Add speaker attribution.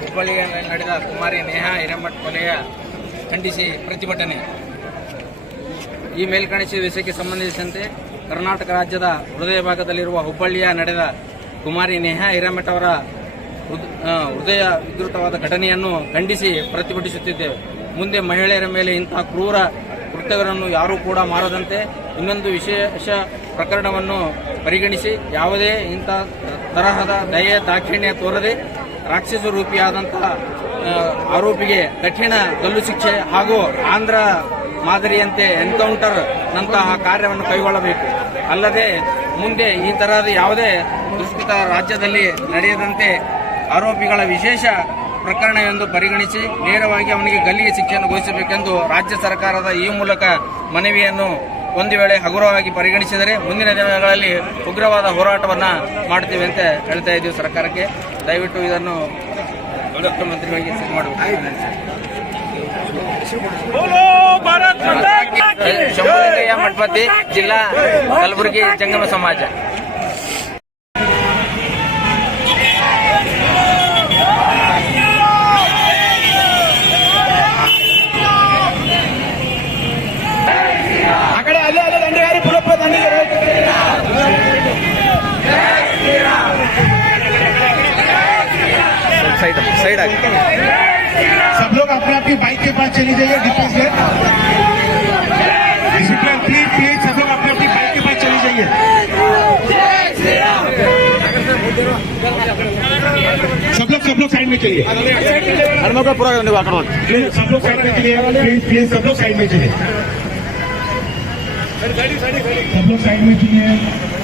Speaker 1: ಹುಬ್ಬಳ್ಳಿಗೆ ನಡೆದ ಕುಮಾರಿ ನೇಹಾ ಹಿರೇಮಠ್ ಕೊಲೆಯ ಖಂಡಿಸಿ ಪ್ರತಿಭಟನೆ ಈ ಮೇಲ್ಕಣಿಸಿ ವಿಷಯಕ್ಕೆ ಸಂಬಂಧಿಸಿದಂತೆ ಕರ್ನಾಟಕ ರಾಜ್ಯದ ಹೃದಯ ಭಾಗದಲ್ಲಿರುವ ಹುಬ್ಬಳ್ಳಿಯ ನಡೆದ ಕುಮಾರಿ ನೇಹಾ ಹಿರೇಮಠ್ ಅವರ ಹೃದಯ ವಿದೃತವಾದ ಘಟನೆಯನ್ನು ಖಂಡಿಸಿ ಪ್ರತಿಭಟಿಸುತ್ತಿದ್ದೇವೆ. ಮುಂದೆ ಮಹಿಳೆಯರ ಮೇಲೆ ಇಂತಹ ಕ್ರೂರ ಕೃತ್ಯಗಳನ್ನು ಯಾರೂ ಕೂಡ ಮಾಡದಂತೆ ಇನ್ನೊಂದು ವಿಶೇಷ ಪ್ರಕರಣವನ್ನು ಪರಿಗಣಿಸಿ ಯಾವುದೇ ಇಂಥ ತರಹದ ದಯ ದಾಕ್ಷಿಣ್ಯ ತೋರದೆ ರಾಕ್ಷಸ ರೂಪಿಯಾದಂತಹ ಆರೋಪಿಗೆ ಕಠಿಣ ಗಲ್ಲು ಶಿಕ್ಷೆ ಹಾಗೂ ಆಂಧ್ರ ಮಾದರಿಯಂತೆ ಎನ್ಕೌಂಟರ್ ನಂತಹ ಕಾರ್ಯವನ್ನು ಕೈಗೊಳ್ಳಬೇಕು. ಅಲ್ಲದೆ ಮುಂದೆ ಈ ತರಹದ ಯಾವುದೇ ದುಷ್ಕೃತ ರಾಜ್ಯದಲ್ಲಿ ನಡೆಯದಂತೆ ಆರೋಪಿಗಳ ವಿಶೇಷ ಪ್ರಕರಣ ಎಂದು ಪರಿಗಣಿಸಿ ನೇರವಾಗಿ ಅವನಿಗೆ ಗಲ್ಲಿಗೆ ಶಿಕ್ಷೆಯನ್ನು ಘೋಷಿಸಬೇಕೆಂದು ರಾಜ್ಯ ಸರ್ಕಾರದ ಈ ಮೂಲಕ ಮನವಿಯನ್ನು ಒಂದು ವೇಳೆ ಹಗುರವಾಗಿ ಪರಿಗಣಿಸಿದರೆ ಮುಂದಿನ ದಿನಗಳಲ್ಲಿ ಉಗ್ರವಾದ ಹೋರಾಟವನ್ನು ಮಾಡ್ತೀವಿ ಅಂತ ಹೇಳ್ತಾ ಇದ್ದೀವಿ ಸರ್ಕಾರಕ್ಕೆ. ದಯವಿಟ್ಟು ಇದನ್ನು ಮುಖ್ಯಮಂತ್ರಿಗಳಿಗೆ ಶಂಭುಲಿಂಗಯ್ಯ ಮಠಪತಿ ಜಿಲ್ಲಾ ಕಲಬುರಗಿ ಜಂಗಮ ಸಮಾಜ. साइड साइड आगे।
Speaker 2: सब लोग अपने आपकी बाइक के पास चली जाइए डिफेंस में डिसिप्लिन प्लीज़ प्लीज़ सब लोग अपने अपनी बाइक के पास चली जाइए। सब लोग सब लोग साइड में चलिए। हर का पूरा करने वाला प्लीज़ सब लोग साइड में चलिए। प्लीज़ प्लीज़ सब लोग साइड में चलिए। सब लोग साइड में चलिए।